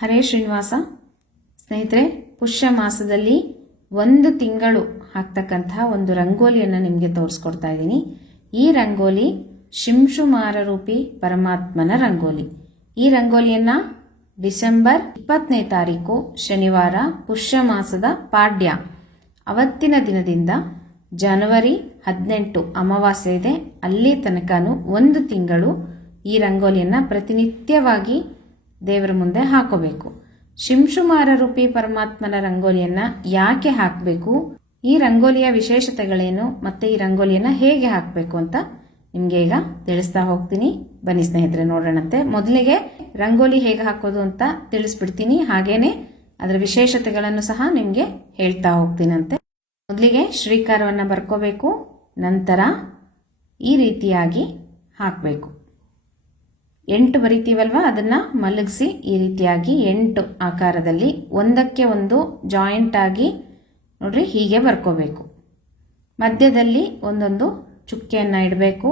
ಹರೇ ಶ್ರೀನಿವಾಸ. ಸ್ನೇಹಿತರೆ, ಪುಷ್ಯ ಮಾಸದಲ್ಲಿ ಒಂದು ತಿಂಗಳು ಹಾಕ್ತಕ್ಕಂತಹ ಒಂದು ರಂಗೋಲಿಯನ್ನು ನಿಮಗೆ ತೋರಿಸ್ಕೊಡ್ತಾ ಇದ್ದೀನಿ. ಈ ರಂಗೋಲಿ ಶಿಂಶುಮಾರ ರೂಪಿ ಪರಮಾತ್ಮನ ರಂಗೋಲಿ. ಈ ರಂಗೋಲಿಯನ್ನು ಡಿಸೆಂಬರ್ 20ನೇ ತಾರೀಕು ಶನಿವಾರ ಪುಷ್ಯ ಮಾಸದ ಪಾಡ್ಯ ಅವತ್ತಿನ ದಿನದಿಂದ ಜನವರಿ 18 ಅಮಾವಾಸ್ಯೆ ಇದೆ ಅಲ್ಲಿ ತನಕನೂ ಒಂದು ತಿಂಗಳು ಈ ರಂಗೋಲಿಯನ್ನು ಪ್ರತಿನಿತ್ಯವಾಗಿ ದೇವರ ಮುಂದೆ ಹಾಕೋಬೇಕು. ಶಿಂಶುಮಾರ ರೂಪಿ ಪರಮಾತ್ಮನ ರಂಗೋಲಿಯನ್ನು ಯಾಕೆ ಹಾಕಬೇಕು, ಈ ರಂಗೋಲಿಯ ವಿಶೇಷತೆಗಳೇನು, ಮತ್ತೆ ಈ ರಂಗೋಲಿಯನ್ನು ಹೇಗೆ ಹಾಕಬೇಕು ಅಂತ ನಿಮಗೆ ಈಗ ತಿಳಿಸ್ತಾ ಹೋಗ್ತೀನಿ. ಬನ್ನಿ ಸ್ನೇಹಿತರೆ, ನೋಡೋಣಂತೆ. ಮೊದಲಿಗೆ ರಂಗೋಲಿ ಹೇಗೆ ಹಾಕೋದು ಅಂತ ತಿಳಿಸ್ಬಿಡ್ತೀನಿ, ಹಾಗೇನೆ ಅದರ ವಿಶೇಷತೆಗಳನ್ನು ಸಹ ನಿಮಗೆ ಹೇಳ್ತಾ ಹೋಗ್ತೀನಂತೆ. ಮೊದಲಿಗೆ ಶ್ರೀಕಾರವನ್ನು ಬರ್ಕೋಬೇಕು, ನಂತರ ಈ ರೀತಿಯಾಗಿ ಹಾಕಬೇಕು. 8 ಬರಿತೀವಲ್ವ, ಅದನ್ನು ಮಲಗಿಸಿ ಈ ರೀತಿಯಾಗಿ 8 ಆಕಾರದಲ್ಲಿ ಒಂದಕ್ಕೆ ಒಂದು ಜಾಯಿಂಟ್ ಆಗಿ ನೋಡ್ರಿ ಹೀಗೆ ಬರ್ಕೋಬೇಕು. ಮಧ್ಯದಲ್ಲಿ ಒಂದೊಂದು ಚುಕ್ಕೆಯನ್ನು ಇಡಬೇಕು.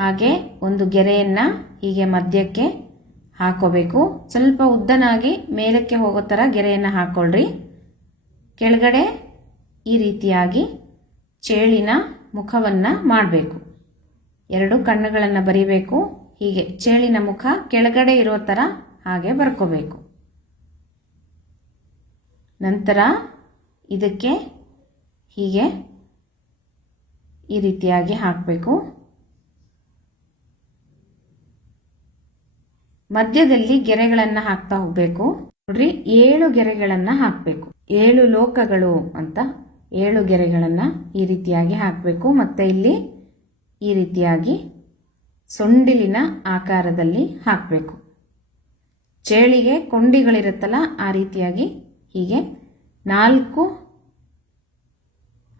ಹಾಗೆ ಒಂದು ಗೆರೆಯನ್ನು ಹೀಗೆ ಮಧ್ಯಕ್ಕೆ ಹಾಕೋಬೇಕು. ಸ್ವಲ್ಪ ಉದ್ದನಾಗಿ ಮೇಲಕ್ಕೆ ಹೋಗೋ ಥರ ಗೆರೆಯನ್ನು ಹಾಕ್ಕೊಳ್ರಿ. ಕೆಳಗಡೆ ಈ ರೀತಿಯಾಗಿ ಚೇಳಿನ ಮುಖವನ್ನು ಮಾಡಬೇಕು. 2 ಕಣ್ಣುಗಳನ್ನು ಬರಿಬೇಕು. ಹೀಗೆ ಚೇಳಿನ ಮುಖ ಕೆಳಗಡೆ ಇರೋ ಥರ ಹಾಗೆ ಬರ್ಕೋಬೇಕು. ನಂತರ ಇದಕ್ಕೆ ಹೀಗೆ ಈ ರೀತಿಯಾಗಿ ಹಾಕಬೇಕು. ಮಧ್ಯದಲ್ಲಿ ಗೆರೆಗಳನ್ನು ಹಾಕ್ತಾ ಹೋಗಬೇಕು. ನೋಡ್ರಿ, 7 ಗೆರೆಗಳನ್ನು ಹಾಕಬೇಕು. 7 ಲೋಕಗಳು ಅಂತ 7 ಗೆರೆಗಳನ್ನು ಈ ರೀತಿಯಾಗಿ ಹಾಕಬೇಕು. ಮತ್ತೆ ಇಲ್ಲಿ ಈ ರೀತಿಯಾಗಿ ಸೊಂಡಿಲಿನ ಆಕಾರದಲ್ಲಿ ಹಾಕಬೇಕು. ಚೇಳಿಗೆ ಕೊಂಡಿಗಳಿರುತ್ತಲ್ಲ, ಆ ರೀತಿಯಾಗಿ ಹೀಗೆ 4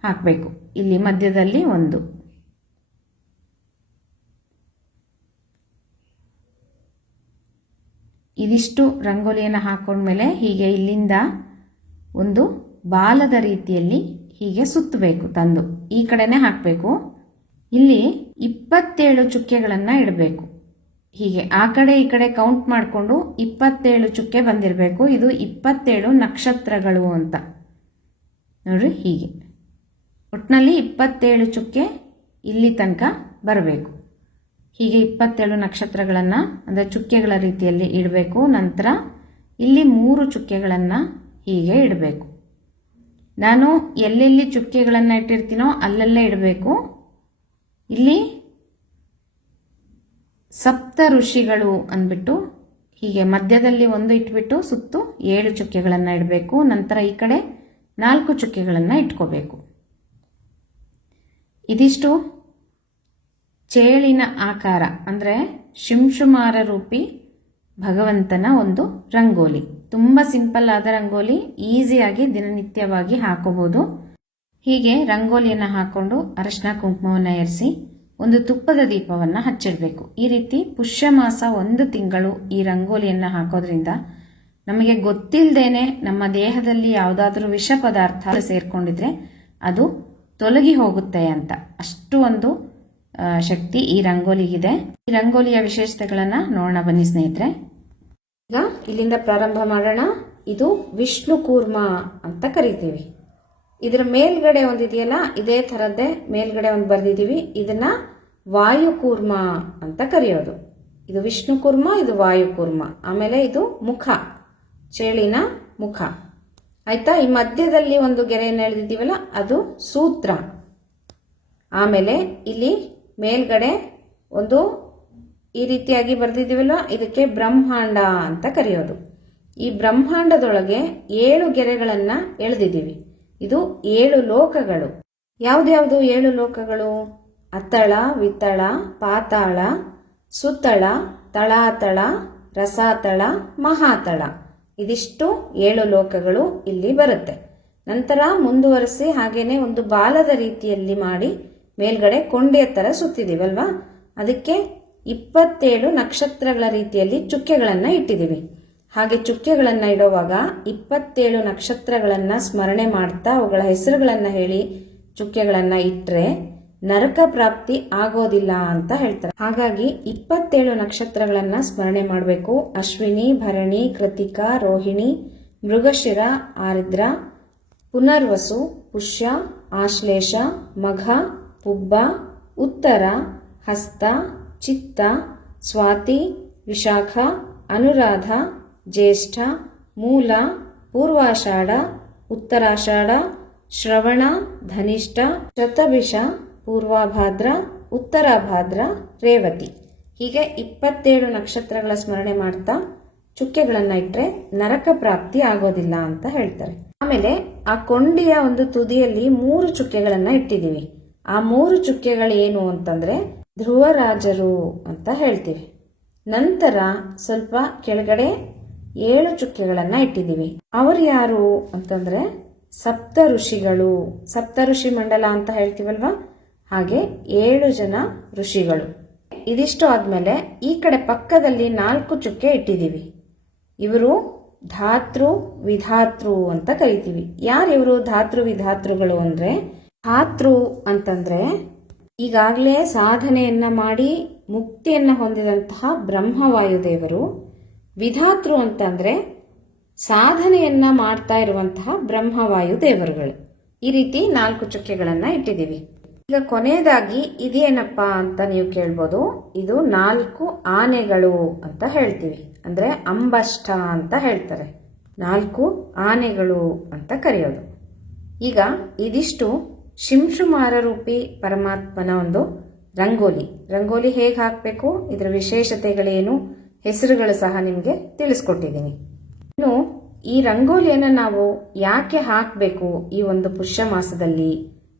ಹಾಕಬೇಕು. ಇಲ್ಲಿ ಮಧ್ಯದಲ್ಲಿ 1. ಇದಿಷ್ಟು ರಂಗೋಲಿಯನ್ನು ಹಾಕೊಂಡ್ಮೇಲೆ ಹೀಗೆ ಇಲ್ಲಿಂದ ಒಂದು ಬಾಲದ ರೀತಿಯಲ್ಲಿ ಹೀಗೆ ಸುತ್ತಬೇಕು. ತಂದು ಈ ಕಡೆನೇ ಹಾಕಬೇಕು. ಇಲ್ಲಿ 27 ಚುಕ್ಕೆಗಳನ್ನು ಇಡಬೇಕು. ಹೀಗೆ ಆ ಕಡೆ ಈ ಕಡೆ ಕೌಂಟ್ ಮಾಡಿಕೊಂಡು 27 ಚುಕ್ಕೆ ಬಂದಿರಬೇಕು. ಇದು 27 ನಕ್ಷತ್ರಗಳು ಅಂತ ನೋಡ್ರಿ. ಹೀಗೆ ಒಟ್ಟಿನಲ್ಲಿ 27 ಚುಕ್ಕೆ ಇಲ್ಲಿ ತನಕ ಬರಬೇಕು. ಹೀಗೆ 27 ನಕ್ಷತ್ರಗಳನ್ನು ಅಂದರೆ ಚುಕ್ಕೆಗಳ ರೀತಿಯಲ್ಲಿ ಇಡಬೇಕು. ನಂತರ ಇಲ್ಲಿ 3 ಚುಕ್ಕೆಗಳನ್ನು ಹೀಗೆ ಇಡಬೇಕು. ನಾನು ಎಲ್ಲೆಲ್ಲಿ ಚುಕ್ಕೆಗಳನ್ನು ಇಟ್ಟಿರ್ತೀನೋ ಅಲ್ಲೆಲ್ಲೇ ಇಡಬೇಕು. ಇಲ್ಲಿ ಸಪ್ತ ಋಷಿಗಳು ಅಂದ್ಬಿಟ್ಟು ಹೀಗೆ ಮಧ್ಯದಲ್ಲಿ 1 ಇಟ್ಬಿಟ್ಟು ಸುತ್ತು 7 ಚುಕ್ಕೆಗಳನ್ನು ಇಡಬೇಕು. ನಂತರ ಈ ಕಡೆ 4 ಚುಕ್ಕೆಗಳನ್ನು ಇಟ್ಕೋಬೇಕು. ಇದಿಷ್ಟು ಚೇಳಿನ ಆಕಾರ ಅಂದರೆ ಶಿಂಶುಮಾರ ರೂಪಿ ಭಗವಂತನ ಒಂದು ರಂಗೋಲಿ. ತುಂಬ ಸಿಂಪಲ್ ಆದ ರಂಗೋಲಿ, ಈಸಿಯಾಗಿ ದಿನನಿತ್ಯವಾಗಿ ಹಾಕೋಬಹುದು. ಹೀಗೆ ರಂಗೋಲಿಯನ್ನು ಹಾಕೊಂಡು ಅರಶಿನ ಕುಂಕುಮವನ್ನು ಏರಿಸಿ ಒಂದು ತುಪ್ಪದ ದೀಪವನ್ನು ಹಚ್ಚಿಡಬೇಕು. ಈ ರೀತಿ ಪುಷ್ಯ ಮಾಸ ಒಂದು ತಿಂಗಳು ಈ ರಂಗೋಲಿಯನ್ನು ಹಾಕೋದ್ರಿಂದ ನಮಗೆ ಗೊತ್ತಿಲ್ಲದೇನೆ ನಮ್ಮ ದೇಹದಲ್ಲಿ ಯಾವುದಾದ್ರೂ ವಿಷ ಪದಾರ್ಥ ಸೇರ್ಕೊಂಡಿದ್ರೆ ಅದು ತೊಲಗಿ ಹೋಗುತ್ತೆ ಅಂತ, ಅಷ್ಟು ಒಂದು ಶಕ್ತಿ ಈ ರಂಗೋಲಿಗಿದೆ. ಈ ರಂಗೋಲಿಯ ವಿಶೇಷತೆಗಳನ್ನು ನೋಡೋಣ ಬನ್ನಿ ಸ್ನೇಹಿತರೆ. ಈಗ ಇಲ್ಲಿಂದ ಪ್ರಾರಂಭ ಮಾಡೋಣ. ಇದು ವಿಷ್ಣು ಕೂರ್ಮ ಅಂತ ಕರಿತೀವಿ. ಇದರ ಮೇಲ್ಗಡೆ ಒಂದಿದೆಯಲ್ಲ, ಇದೇ ಥರದ್ದೇ ಮೇಲ್ಗಡೆ ಒಂದು ಬರೆದಿದ್ದೀವಿ. ಇದನ್ನ ವಾಯುಕೂರ್ಮ ಅಂತ ಕರೆಯೋದು. ಇದು ವಿಷ್ಣು ಕೂರ್ಮ, ಇದು ವಾಯುಕೂರ್ಮ. ಆಮೇಲೆ ಇದು ಮುಖ, ಚೇಳಿನ ಮುಖ. ಆಯ್ತಾ. ಈ ಮಧ್ಯದಲ್ಲಿ ಒಂದು ಗೆರೆಯನ್ನು ಎಳೆದಿದ್ದೀವಲ್ಲ, ಅದು ಸೂತ್ರ. ಆಮೇಲೆ ಇಲ್ಲಿ ಮೇಲ್ಗಡೆ ಒಂದು ಈ ರೀತಿಯಾಗಿ ಬರೆದಿದ್ದೀವಲ್ಲ, ಇದಕ್ಕೆ ಬ್ರಹ್ಮಾಂಡ ಅಂತ ಕರೆಯೋದು. ಈ ಬ್ರಹ್ಮಾಂಡದೊಳಗೆ 7 ಗೆರೆಗಳನ್ನು ಎಳೆದಿದ್ದೀವಿ. ಇದು 7 ಲೋಕಗಳು. ಯಾವ್ದ್ಯಾವ್ದು 7 ಲೋಕಗಳು? ಅತಳ, ವಿತಳ, ಪಾತಾಳ, ಸುತಳ, ತಳಾತಳ, ರಸಾತಳ, ಮಹಾತಳ. ಇದಿಷ್ಟು 7 ಲೋಕಗಳು ಇಲ್ಲಿ ಬರುತ್ತೆ. ನಂತರ ಮುಂದುವರಿಸಿ ಹಾಗೇನೆ ಒಂದು ಬಾಲದ ರೀತಿಯಲ್ಲಿ ಮಾಡಿ ಮೇಲ್ಗಡೆ ಕೊಂಡಿಯ ತರ ಸುತ್ತಿದೀವಲ್ವಾ, ಅದಕ್ಕೆ 27 ನಕ್ಷತ್ರಗಳ ರೀತಿಯಲ್ಲಿ ಚುಕ್ಕೆಗಳನ್ನು ಇಟ್ಟಿದ್ದೀವಿ. ಹಾಗೆ ಚುಕ್ಕೆಗಳನ್ನು ಇಡುವಾಗ 27 ನಕ್ಷತ್ರಗಳನ್ನು ಸ್ಮರಣೆ ಮಾಡ್ತಾ ಅವುಗಳ ಹೆಸರುಗಳನ್ನು ಹೇಳಿ ಚುಕ್ಕೆಗಳನ್ನು ಇಟ್ಟರೆ ನರಕ ಪ್ರಾಪ್ತಿ ಆಗೋದಿಲ್ಲ ಅಂತ ಹೇಳ್ತಾರೆ. ಹಾಗಾಗಿ 27 ನಕ್ಷತ್ರಗಳನ್ನ ಸ್ಮರಣೆ ಮಾಡಬೇಕು. ಅಶ್ವಿನಿ, ಭರಣಿ, ಕೃತಿಕಾ, ರೋಹಿಣಿ, ಮೃಗಶಿರ, ಆರ್ದ್ರ, ಪುನರ್ವಸು, ಪುಷ್ಯ, ಆಶ್ಲೇಷ, ಮಘ, ಪುಬ್ಬ, ಉತ್ತರ, ಹಸ್ತ, ಚಿತ್ತ, ಸ್ವಾತಿ, ವಿಶಾಖ, ಅನುರಾಧ, ಜ್ಯೇಷ್ಠ, ಮೂಲ, ಪೂರ್ವಾಷಾಢ, ಉತ್ತರಾಷಾಢ, ಶ್ರವಣ, ಧನಿಷ್ಠ, ಶತಭಿಷ, ಪೂರ್ವಭಾದ್ರ, ಉತ್ತರಭಾದ್ರ, ರೇವತಿ. ಹೀಗೆ 27 ನಕ್ಷತ್ರಗಳ ಸ್ಮರಣೆ ಮಾಡ್ತಾ ಚುಕ್ಕೆಗಳನ್ನ ಇಟ್ಟರೆ ನರಕ ಪ್ರಾಪ್ತಿ ಆಗೋದಿಲ್ಲ ಅಂತ ಹೇಳ್ತಾರೆ. ಆಮೇಲೆ ಆ ಕೊಂಡಿಯ ಒಂದು ತುದಿಯಲ್ಲಿ 3 ಚುಕ್ಕೆಗಳನ್ನ ಇಟ್ಟಿದ್ದೀವಿ. ಆ 3 ಚುಕ್ಕೆಗಳು ಏನು ಅಂತಂದ್ರೆ ಧ್ರುವರಾಜರು ಅಂತ ಹೇಳ್ತೀವಿ. ನಂತರ ಸ್ವಲ್ಪ ಕೆಳಗಡೆ 7 ಚುಕ್ಕೆಗಳನ್ನ ಇಟ್ಟಿದ್ದೀವಿ. ಅವರು ಯಾರು ಅಂತಂದ್ರೆ ಸಪ್ತ ಋಷಿಗಳು. ಸಪ್ತ ಋಷಿ ಮಂಡಲ ಅಂತ ಹೇಳ್ತೀವಲ್ವಾ, ಹಾಗೆ 7 ಜನ ಋಷಿಗಳು. ಇದಿಷ್ಟು ಆದ್ಮೇಲೆ ಈ ಕಡೆ ಪಕ್ಕದಲ್ಲಿ 4 ಚುಕ್ಕೆ ಇಟ್ಟಿದ್ದೀವಿ. ಇವರು ಧಾತೃ ವಿಧಾತೃ ಅಂತ ಕರಿತೀವಿ. ಯಾರಿವರು ಧಾತೃ ವಿಧಾತೃಗಳು ಅಂದ್ರೆ, ಧಾತೃ ಅಂತಂದ್ರೆ ಈಗಾಗಲೇ ಸಾಧನೆಯನ್ನ ಮಾಡಿ ಮುಕ್ತಿಯನ್ನ ಹೊಂದಿದಂತಹ ಬ್ರಹ್ಮವಾಯುದೇವರು. ವಿಧಾತೃ ಅಂತಂದ್ರೆ ಸಾಧನೆಯನ್ನ ಮಾಡ್ತಾ ಇರುವಂತಹ ಬ್ರಹ್ಮವಾಯುದೇವರುಗಳು. ಈ ರೀತಿ 4 ಚುಕ್ಕೆಗಳನ್ನ ಇಟ್ಟಿದ್ದೀವಿ. ಈಗ ಕೊನೆಯದಾಗಿ ಇದೇನಪ್ಪ ಅಂತ ನೀವು ಕೇಳ್ಬೋದು. ಇದು 4 ಆನೆಗಳು ಅಂತ ಹೇಳ್ತೀವಿ. ಅಂದ್ರೆ ಅಂಬಷ್ಟ ಅಂತ ಹೇಳ್ತಾರೆ. 4 ಆನೆಗಳು ಅಂತ ಕರೆಯೋದು. ಈಗ ಇದಿಷ್ಟು ಶಿಂಶುಮಾರ ರೂಪಿ ಪರಮಾತ್ಮನ ಒಂದು ರಂಗೋಲಿ. ರಂಗೋಲಿ ಹೇಗೆ ಹಾಕಬೇಕು, ಇದರ ವಿಶೇಷತೆಗಳೇನು, ಹೆಸರುಗಳು ಸಹ ನಿಮಗೆ ತಿಳಿಸ್ಕೊಟ್ಟಿದ್ದೀನಿ. ಇನ್ನು ಈ ರಂಗೋಲಿಯನ್ನು ನಾವು ಯಾಕೆ ಹಾಕಬೇಕು ಈ ಒಂದು ಪುಷ್ಯ ಮಾಸದಲ್ಲಿ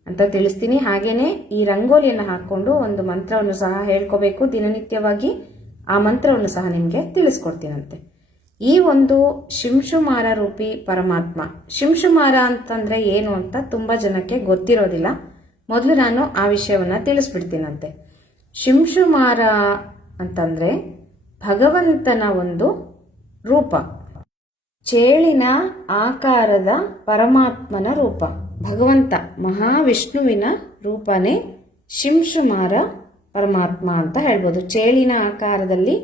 ಅಂತ ತಿಳಿಸ್ತೀನಿ. ಹಾಗೇನೆ ಈ ರಂಗೋಲಿಯನ್ನು ಹಾಕೊಂಡು ಒಂದು ಮಂತ್ರವನ್ನು ಸಹ ಹೇಳ್ಕೋಬೇಕು ದಿನನಿತ್ಯವಾಗಿ. ಆ ಮಂತ್ರವನ್ನು ಸಹ ನಿಮಗೆ ತಿಳಿಸ್ಕೊಡ್ತೀನಂತೆ. ಈ ಒಂದು ಶಿಂಶುಮಾರ ರೂಪಿ ಪರಮಾತ್ಮ, ಶಿಂಶುಮಾರ ಅಂತಂದ್ರೆ ಏನು ಅಂತ ತುಂಬಾ ಜನಕ್ಕೆ ಗೊತ್ತಿರೋದಿಲ್ಲ. ಮೊದಲು ನಾನು ಆ ವಿಷಯವನ್ನ ತಿಳಿಸ್ಬಿಡ್ತೀನಂತೆ. ಶಿಂಶುಮಾರ ಅಂತಂದ್ರೆ ಭಗವಂತನ ಒಂದು ರೂಪ, ಚೇಳಿನ ಆಕಾರದ ಪರಮಾತ್ಮನ ರೂಪ. ಭಗವಂತ ಮಹಾವಿಷ್ಣುವಿನ ರೂಪನೇ ಶಿಂಶುಮಾರ ಪರಮಾತ್ಮ ಅಂತ ಹೇಳ್ಬೋದು. ಚೇಳಿನ ಆಕಾರದಲ್ಲಿ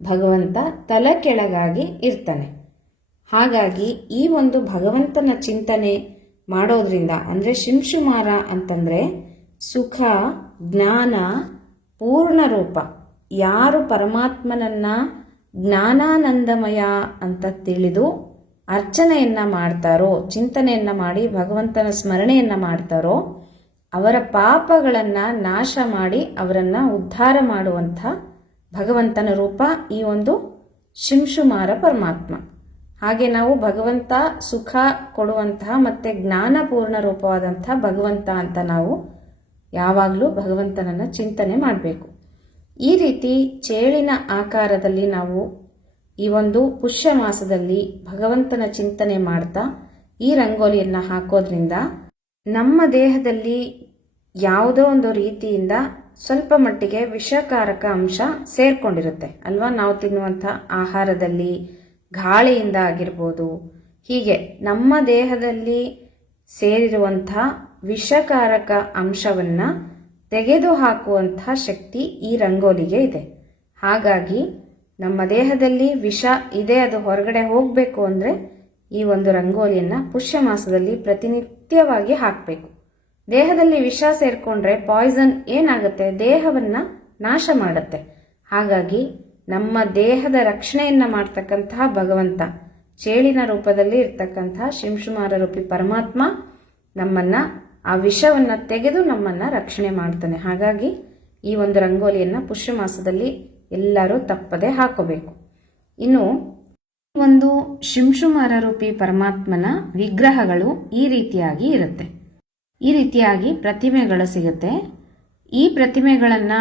ಭಗವಂತ ತಲೆ ಕೆಳಗಾಗಿ ಇರ್ತಾನೆ. ಹಾಗಾಗಿ ಈ ಒಂದು ಭಗವಂತನ ಚಿಂತನೆ ಮಾಡೋದ್ರಿಂದ, ಅಂದ್ರೆ ಶಿಂಶುಮಾರ ಅಂತಂದ್ರೆ ಸುಖ, ಜ್ಞಾನ, ಪೂರ್ಣ ರೂಪ. ಯಾರು ಪರಮಾತ್ಮನನ್ನ ಜ್ಞಾನಾನಂದಮಯ ಅಂತ ತಿಳಿದು ಅರ್ಚನೆಯನ್ನ ಮಾಡ್ತಾರೋ, ಚಿಂತನೆಯನ್ನ ಮಾಡಿ ಭಗವಂತನ ಸ್ಮರಣೆಯನ್ನ ಮಾಡ್ತಾರೋ, ಅವರ ಪಾಪಗಳನ್ನ ನಾಶ ಮಾಡಿ ಅವರನ್ನ ಉದ್ಧಾರ ಮಾಡುವಂಥ ಭಗವಂತನ ರೂಪ ಈ ಒಂದು ಶಿಂಶುಮಾರ ಪರಮಾತ್ಮ. ಹಾಗೆ ನಾವು ಭಗವಂತ ಸುಖ ಕೊಡುವಂತಹ ಮತ್ತೆ ಜ್ಞಾನಪೂರ್ಣ ರೂಪವಾದಂತಹ ಭಗವಂತ ಅಂತ ನಾವು ಯಾವಾಗಲೂ ಭಗವಂತನನ್ನ ಚಿಂತನೆ ಮಾಡಬೇಕು. ಈ ರೀತಿ ಚೇಳಿನ ಆಕಾರದಲ್ಲಿ ನಾವು ಈ ಒಂದು ಪುಷ್ಯ ಮಾಸದಲ್ಲಿ ಭಗವಂತನ ಚಿಂತನೆ ಮಾಡ್ತಾ ಈ ರಂಗೋಲಿಯನ್ನ ಹಾಕೋದ್ರಿಂದ ನಮ್ಮ ದೇಹದಲ್ಲಿ ಯಾವುದೋ ಒಂದು ರೀತಿಯಿಂದ ಸ್ವಲ್ಪ ಮಟ್ಟಿಗೆ ವಿಷಕಾರಕ ಅಂಶ ಸೇರ್ಕೊಂಡಿರುತ್ತೆ ಅಲ್ವಾ. ನಾವು ತಿನ್ನುವಂಥ ಆಹಾರದಲ್ಲಿ, ಗಾಳಿಯಿಂದ ಆಗಿರ್ಬೋದು, ಹೀಗೆ ನಮ್ಮ ದೇಹದಲ್ಲಿ ಸೇರಿರುವಂಥ ವಿಷಕಾರಕ ಅಂಶವನ್ನ ತೆಗೆದುಹಾಕುವಂತಹ ಶಕ್ತಿ ಈ ರಂಗೋಲಿಗೆ ಇದೆ. ಹಾಗಾಗಿ ನಮ್ಮ ದೇಹದಲ್ಲಿ ವಿಷ ಇದೆ, ಅದು ಹೊರಗಡೆ ಹೋಗಬೇಕು ಅಂದರೆ ಈ ಒಂದು ರಂಗೋಲಿಯನ್ನು ಪುಷ್ಯ ಮಾಸದಲ್ಲಿ ಪ್ರತಿನಿತ್ಯವಾಗಿ ಹಾಕಬೇಕು. ದೇಹದಲ್ಲಿ ವಿಷ ಸೇರ್ಕೊಂಡ್ರೆ ಪಾಯ್ಸನ್ ಏನಾಗುತ್ತೆ, ದೇಹವನ್ನ ನಾಶ ಮಾಡುತ್ತೆ. ಹಾಗಾಗಿ ನಮ್ಮ ದೇಹದ ರಕ್ಷಣೆಯನ್ನ ಮಾಡ್ತಕ್ಕಂತಹ ಭಗವಂತ, ಚೇಳಿನ ರೂಪದಲ್ಲಿ ಇರ್ತಕ್ಕಂತಹ ಶಿಂಶುಮಾರ ರೂಪಿ ಪರಮಾತ್ಮ ನಮ್ಮನ್ನ ಆ ವಿಷವನ್ನ ತೆಗೆದು ನಮ್ಮನ್ನ ರಕ್ಷಣೆ ಮಾಡ್ತಾನೆ. ಹಾಗಾಗಿ ಈ ಒಂದು ರಂಗೋಲಿಯನ್ನ ಪುಷ್ಯ ಮಾಸದಲ್ಲಿ ಎಲ್ಲರೂ ತಪ್ಪದೆ ಹಾಕೋಬೇಕು. ಇನ್ನು ಒಂದು ಶಿಂಶುಮಾರ ರೂಪಿ ಪರಮಾತ್ಮನ ವಿಗ್ರಹಗಳು ಈ ರೀತಿಯಾಗಿ ಇರುತ್ತೆ. ಈ ರೀತಿಯಾಗಿ ಪ್ರತಿಮೆಗಳು ಸಿಗುತ್ತೆ. ಈ ಪ್ರತಿಮೆಗಳನ್ನ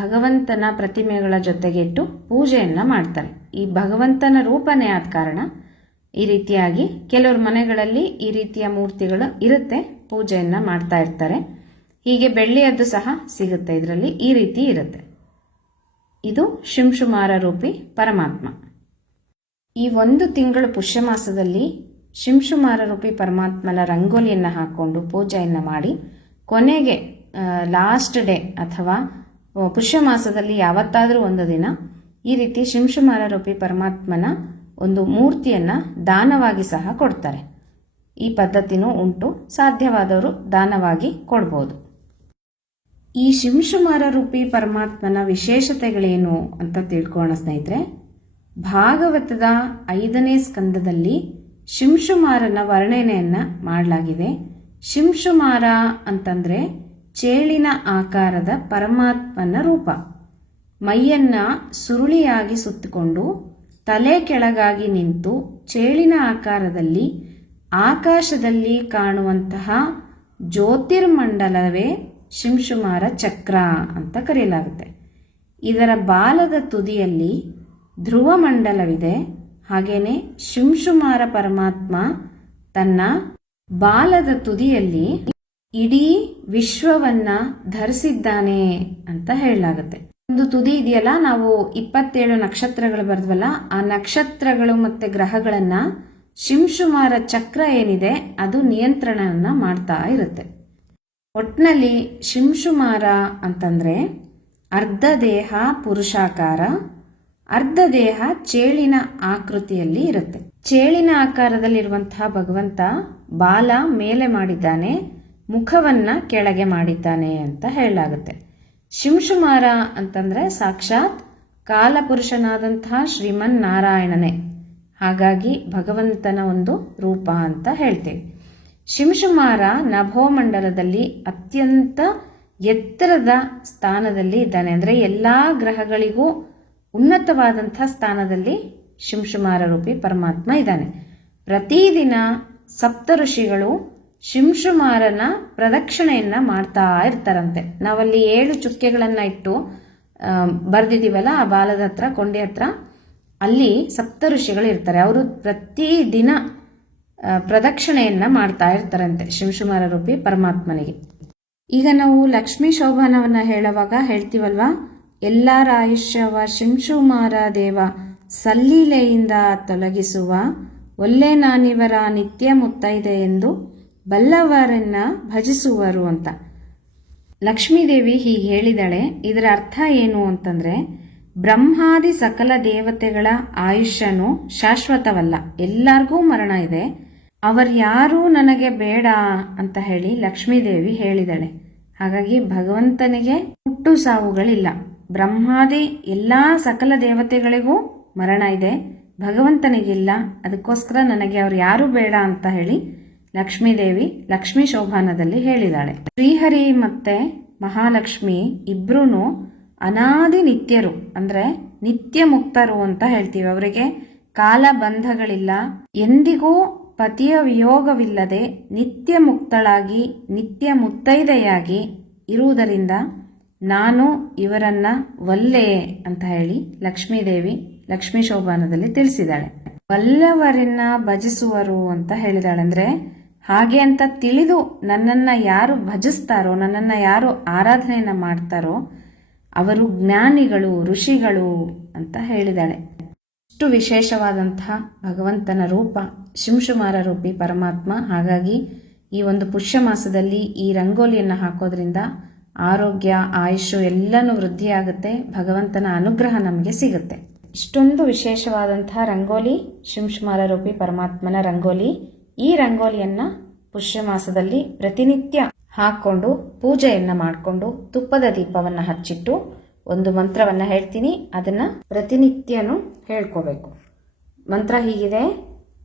ಭಗವಂತನ ಪ್ರತಿಮೆಗಳ ಜೊತೆಗೆ ಇಟ್ಟು ಪೂಜೆಯನ್ನ ಮಾಡ್ತಾರೆ. ಈ ಭಗವಂತನ ರೂಪನೇ ಆದ ಕಾರಣ ಈ ರೀತಿಯಾಗಿ ಕೆಲವ್ರ ಮನೆಗಳಲ್ಲಿ ಈ ರೀತಿಯ ಮೂರ್ತಿಗಳು ಇರುತ್ತೆ, ಪೂಜೆಯನ್ನ ಮಾಡ್ತಾ ಇರ್ತಾರೆ. ಹೀಗೆ ಬೆಳ್ಳಿಯದ್ದು ಸಹ ಸಿಗುತ್ತೆ, ಇದರಲ್ಲಿ ಈ ರೀತಿ ಇರುತ್ತೆ. ಇದು ಶಿಂಶುಮಾರ ರೂಪಿ ಪರಮಾತ್ಮ. ಈ ಒಂದು ತಿಂಗಳು ಪುಷ್ಯ ಮಾಸದಲ್ಲಿ ಶಿಂಶುಮಾರ ರೂಪಿ ಪರಮಾತ್ಮನ ರಂಗೋಲಿಯನ್ನ ಹಾಕೊಂಡು ಪೂಜೆಯನ್ನ ಮಾಡಿ ಕೊನೆಗೆ ಲಾಸ್ಟ್ ಡೇ ಅಥವಾ ಪುಷ್ಯ ಮಾಸದಲ್ಲಿ ಯಾವತ್ತಾದರೂ ಒಂದು ದಿನ ಈ ರೀತಿ ಶಿಂಶುಮಾರ ರೂಪಿ ಪರಮಾತ್ಮನ ಒಂದು ಮೂರ್ತಿಯನ್ನು ದಾನವಾಗಿ ಸಹ ಕೊಡ್ತಾರೆ. ಈ ಪದ್ಧತಿನೂ ಉಂಟು, ಸಾಧ್ಯವಾದವರು ದಾನವಾಗಿ ಕೊಡ್ಬೋದು. ಈ ಶಿಂಶುಮಾರ ರೂಪಿ ಪರಮಾತ್ಮನ ವಿಶೇಷತೆಗಳೇನು ಅಂತ ತಿಳ್ಕೊಳ್ಳೋಣ ಸ್ನೇಹಿತರೆ. ಭಾಗವತದ 5ನೇ ಸ್ಕಂದದಲ್ಲಿ ಶಿಂಶುಮಾರನ ವರ್ಣನೆಯನ್ನು ಮಾಡಲಾಗಿದೆ. ಶಿಂಶುಮಾರ ಅಂತಂದರೆ ಚೇಳಿನ ಆಕಾರದ ಪರಮಾತ್ಮನ ರೂಪ. ಮೈಯನ್ನ ಸುರುಳಿಯಾಗಿ ಸುತ್ತಿಕೊಂಡು ತಲೆ ಕೆಳಗಾಗಿ ನಿಂತು ಚೇಳಿನ ಆಕಾರದಲ್ಲಿ ಆಕಾಶದಲ್ಲಿ ಕಾಣುವಂತಹ ಜ್ಯೋತಿರ್ಮಂಡಲವೇ ಶಿಂಶುಮಾರ ಚಕ್ರ ಅಂತ ಕರೆಯಲಾಗುತ್ತೆ. ಇದರ ಬಾಲದ ತುದಿಯಲ್ಲಿ ಧ್ರುವ ಮಂಡಲವಿದೆ. ಹಾಗೇನೆ ಶಿಂಶುಮಾರ ಪರಮಾತ್ಮ ತನ್ನ ಬಾಲದ ತುದಿಯಲ್ಲಿ ಇಡೀ ವಿಶ್ವವನ್ನ ಧರಿಸಿದ್ದಾನೆ ಅಂತ ಹೇಳಲಾಗುತ್ತೆ. ಒಂದು ತುದಿ ಇದೆಯಲ್ಲ, ನಾವು 27 ನಕ್ಷತ್ರಗಳು ಬರೆದ್ವಲ್ಲ, ಆ ನಕ್ಷತ್ರಗಳು ಮತ್ತೆ ಗ್ರಹಗಳನ್ನ ಶಿಂಶುಮಾರ ಚಕ್ರ ಏನಿದೆ ಅದು ನಿಯಂತ್ರಣವನ್ನ ಮಾಡ್ತಾ ಇರುತ್ತೆ. ಒಟ್ನಲ್ಲಿ ಶಿಂಶುಮಾರ ಅಂತಂದ್ರೆ ಅರ್ಧ ದೇಹ ಪುರುಷಾಕಾರ, ಅರ್ಧ ದೇಹ ಚೇಳಿನ ಆಕೃತಿಯಲ್ಲಿ ಇರುತ್ತೆ. ಚೇಳಿನ ಆಕಾರದಲ್ಲಿರುವಂತಹ ಭಗವಂತ ಬಾಲ ಮೇಲೆ ಮಾಡಿದ್ದಾನೆ, ಮುಖವನ್ನ ಕೆಳಗೆ ಮಾಡಿದ್ದಾನೆ ಅಂತ ಹೇಳಲಾಗುತ್ತೆ. ಶಿಂಶುಮಾರ ಅಂತಂದ್ರೆ ಸಾಕ್ಷಾತ್ ಕಾಲಪುರುಷನಾದಂತಹ ಶ್ರೀಮನ್ ನಾರಾಯಣನೇ. ಹಾಗಾಗಿ ಭಗವಂತನ ಒಂದು ರೂಪ ಅಂತ ಹೇಳ್ತೇವೆ. ಶಿಂಶುಮಾರ ನಭೋಮಂಡಲದಲ್ಲಿ ಅತ್ಯಂತ ಎತ್ತರದ ಸ್ಥಾನದಲ್ಲಿ ಇದ್ದಾನೆ. ಅಂದರೆ ಎಲ್ಲ ಗ್ರಹಗಳಿಗೂ ಉನ್ನತವಾದಂಥ ಸ್ಥಾನದಲ್ಲಿ ಶಿಂಶುಮಾರ ರೂಪಿ ಪರಮಾತ್ಮ ಇದ್ದಾನೆ. ಪ್ರತಿದಿನ ಸಪ್ತ ಋಷಿಗಳು ಶಿಂಶುಮಾರನ ಪ್ರದಕ್ಷಿಣೆಯನ್ನ ಮಾಡ್ತಾ ಇರ್ತಾರಂತೆ. ನಾವಲ್ಲಿ 7 ಚುಕ್ಕೆಗಳನ್ನ ಇಟ್ಟು ಬರ್ದಿದ್ದೀವಲ್ಲ ಆ ಬಾಲದ ಹತ್ರ, ಕೊಂಡೆ ಹತ್ರ, ಅಲ್ಲಿ ಸಪ್ತ ಋಷಿಗಳು ಇರ್ತಾರೆ. ಅವರು ಪ್ರತಿದಿನ ಪ್ರದಕ್ಷಿಣೆಯನ್ನ ಮಾಡ್ತಾ ಇರ್ತಾರಂತೆ ಶಿಂಶುಮಾರ ರೂಪಿ ಪರಮಾತ್ಮನಿಗೆ. ಈಗ ನಾವು ಲಕ್ಷ್ಮೀ ಶೋಭಾನವನ್ನ ಹೇಳುವಾಗ ಹೇಳ್ತೀವಲ್ವಾ, ಎಲ್ಲರ ಆಯುಷ್ಯವ ಶಿಂಶುಮಾರ ದೇವ ಸಲ್ಲೀಲೆಯಿಂದ ತೊಲಗಿಸುವ ಒಲ್ಲೆ ನಾನಿವರ ನಿತ್ಯ ಮುತ್ತೈದೆ ಎಂದು ಬಲ್ಲವರನ್ನ ಭಜಿಸುವರು ಅಂತ. ಲಕ್ಷ್ಮೀದೇವಿ ಹೀಗೆ ಹೇಳಿದಾಳೆ. ಇದರ ಅರ್ಥ ಏನು ಅಂತಂದ್ರೆ, ಬ್ರಹ್ಮಾದಿ ಸಕಲ ದೇವತೆಗಳ ಆಯುಷ್ಯನು ಶಾಶ್ವತವಲ್ಲ, ಎಲ್ಲರಿಗೂ ಮರಣ ಇದೆ, ಅವರ್ಯಾರೂ ನನಗೆ ಬೇಡ ಅಂತ ಹೇಳಿ ಲಕ್ಷ್ಮೀದೇವಿ ಹೇಳಿದಾಳೆ. ಹಾಗಾಗಿ ಭಗವಂತನಿಗೆ ಹುಟ್ಟು ಸಾವುಗಳಿಲ್ಲ. ಬ್ರಹ್ಮಾದಿ ಎಲ್ಲಾ ಸಕಲ ದೇವತೆಗಳಿಗೂ ಮರಣ ಇದೆ, ಭಗವಂತನಿಗಿಲ್ಲ. ಅದಕ್ಕೋಸ್ಕರ ನನಗೆ ಅವ್ರು ಯಾರು ಬೇಡ ಅಂತ ಹೇಳಿ ಲಕ್ಷ್ಮೀದೇವಿ ಲಕ್ಷ್ಮೀ ಶೋಭಾನದಲ್ಲಿ ಹೇಳಿದಾಳೆ. ಶ್ರೀಹರಿ ಮತ್ತೆ ಮಹಾಲಕ್ಷ್ಮಿ ಇಬ್ರು ಅನಾದಿ ನಿತ್ಯರು, ಅಂದ್ರೆ ನಿತ್ಯ ಮುಕ್ತರು ಅಂತ ಹೇಳ್ತೀವಿ. ಅವರಿಗೆ ಕಾಲ ಬಂಧಗಳಿಲ್ಲ, ಎಂದಿಗೂ ಪತಿಯ ವಿಯೋಗವಿಲ್ಲದೆ ನಿತ್ಯ ಮುಕ್ತಳಾಗಿ ನಿತ್ಯ ಮುತ್ತೈದೆಯಾಗಿ ಇರುವುದರಿಂದ ನಾನು ಇವರನ್ನ ಒಲ್ಲೆ ಅಂತ ಹೇಳಿ ಲಕ್ಷ್ಮೀದೇವಿ ಲಕ್ಷ್ಮೀ ಶೋಭಾನದಲ್ಲಿ ತಿಳಿಸಿದಾಳೆ. ವಲ್ಲವರನ್ನ ಭಜಿಸುವರು ಅಂತ ಹೇಳಿದಾಳೆ. ಅಂದ್ರೆ ಹಾಗೆ ಅಂತ ತಿಳಿದು ನನ್ನನ್ನ ಯಾರು ಭಜಿಸ್ತಾರೋ, ನನ್ನನ್ನ ಯಾರು ಆರಾಧನೆಯನ್ನ ಮಾಡ್ತಾರೋ ಅವರು ಜ್ಞಾನಿಗಳು, ಋಷಿಗಳು ಅಂತ ಹೇಳಿದಾಳೆ. ಇಷ್ಟು ವಿಶೇಷವಾದಂತಹ ಭಗವಂತನ ರೂಪ ಶಿಂಶುಮಾರ ರೂಪಿ ಪರಮಾತ್ಮ. ಹಾಗಾಗಿ ಈ ಒಂದು ಪುಷ್ಯ ಮಾಸದಲ್ಲಿ ಈ ರಂಗೋಲಿಯನ್ನು ಹಾಕೋದ್ರಿಂದ ಆರೋಗ್ಯ, ಆಯುಷು ಎಲ್ಲನೂ ವೃದ್ಧಿಯಾಗುತ್ತೆ. ಭಗವಂತನ ಅನುಗ್ರಹ ನಮಗೆ ಸಿಗುತ್ತೆ. ಇಷ್ಟೊಂದು ವಿಶೇಷವಾದಂತಹ ರಂಗೋಲಿ ಶಿಂಶುಮಾರ ರೂಪಿ ಪರಮಾತ್ಮನ ರಂಗೋಲಿ. ಈ ರಂಗೋಲಿಯನ್ನ ಪುಷ್ಯ ಮಾಸದಲ್ಲಿ ಪ್ರತಿನಿತ್ಯ ಹಾಕೊಂಡು ಪೂಜೆಯನ್ನ ಮಾಡಿಕೊಂಡು ತುಪ್ಪದ ದೀಪವನ್ನ ಹಚ್ಚಿಟ್ಟು ಒಂದು ಮಂತ್ರವನ್ನ ಹೇಳ್ತೀನಿ, ಅದನ್ನ ಪ್ರತಿನಿತ್ಯನೂ ಹೇಳ್ಕೋಬೇಕು. ಮಂತ್ರ ಹೀಗಿದೆ: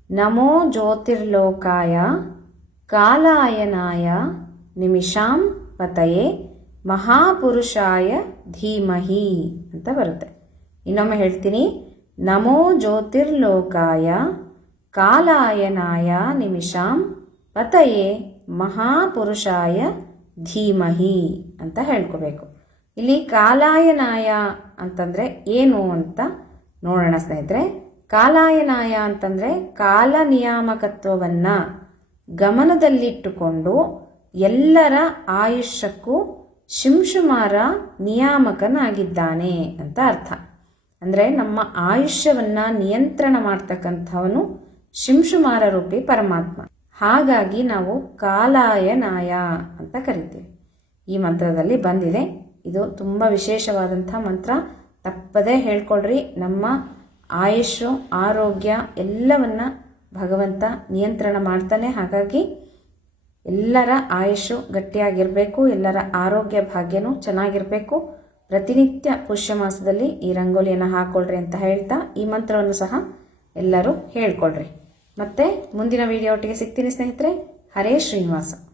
ನಮೋ ಜ್ಯೋತಿರ್ಲೋಕಾಯ ಕಾಲಾಯನಾಯ ನಿಮಿಷಾಂ ಪತಯೇ ಮಹಾಪುರುಷಾಯ ಧೀಮಹಿ ಅಂತ ಬರುತ್ತೆ. ಇನ್ನೊಮ್ಮೆ ಹೇಳ್ತೀನಿ: ನಮೋ ಜ್ಯೋತಿರ್ಲೋಕಾಯ ಕಾಲಾಯನಾಯ ನಿಮಿಷಾಂ ಪತಯೇ ಮಹಾಪುರುಷಾಯ ಧೀಮಹಿ ಅಂತ ಹೇಳ್ಕೋಬೇಕು. ಇಲ್ಲಿ ಕಾಲಾಯನಾಯ ಅಂತಂದ್ರೆ ಏನು ಅಂತ ನೋಡೋಣ ಸ್ನೇಹಿತರೆ. ಕಾಲಾಯನಾಯ ಅಂತಂದ್ರೆ ಕಾಲ ನಿಯಾಮಕತ್ವವನ್ನ ಗಮನದಲ್ಲಿಟ್ಟುಕೊಂಡು ಎಲ್ಲರ ಆಯುಷ್ಯಕ್ಕೂ ಶಿಂಶುಮಾರ ನಿಯಾಮಕನಾಗಿದ್ದಾನೆ ಅಂತ ಅರ್ಥ. ಅಂದ್ರೆ ನಮ್ಮ ಆಯುಷ್ಯವನ್ನ ನಿಯಂತ್ರಣ ಮಾಡ್ತಕ್ಕಂಥವನು ಶಿಂಶುಮಾರ ರೂಪಿ ಪರಮಾತ್ಮ. ಹಾಗಾಗಿ ನಾವು ಕಾಲಾಯನಾಯ ಅಂತ ಕರಿತೀವಿ. ಈ ಮಂತ್ರದಲ್ಲಿ ಬಂದಿದೆ. ಇದು ತುಂಬ ವಿಶೇಷವಾದಂಥ ಮಂತ್ರ. ತಪ್ಪದೇ ಹೇಳ್ಕೊಳ್ರಿ. ನಮ್ಮ ಆಯುಷು, ಆರೋಗ್ಯ ಎಲ್ಲವನ್ನ ಭಗವಂತ ನಿಯಂತ್ರಣ ಮಾಡ್ತಾನೆ. ಹಾಗಾಗಿ ಎಲ್ಲರ ಆಯುಷು ಗಟ್ಟಿಯಾಗಿರಬೇಕು, ಎಲ್ಲರ ಆರೋಗ್ಯ ಭಾಗ್ಯನೂ ಚೆನ್ನಾಗಿರಬೇಕು. ಪ್ರತಿನಿತ್ಯ ಪುಷ್ಯ ಮಾಸದಲ್ಲಿ ಈ ರಂಗೋಲಿಯನ್ನು ಹಾಕ್ಕೊಳ್ರಿ ಅಂತ ಹೇಳ್ತಾ ಈ ಮಂತ್ರವನ್ನು ಸಹ ಎಲ್ಲರೂ ಹೇಳ್ಕೊಳ್ರಿ. ಮತ್ತೆ ಮುಂದಿನ ವಿಡಿಯೋ ಒಟ್ಟಿಗೆ ಸಿಗ್ತೀನಿ ಸ್ನೇಹಿತರೆ. ಹರೇ ಶ್ರೀನಿವಾಸ.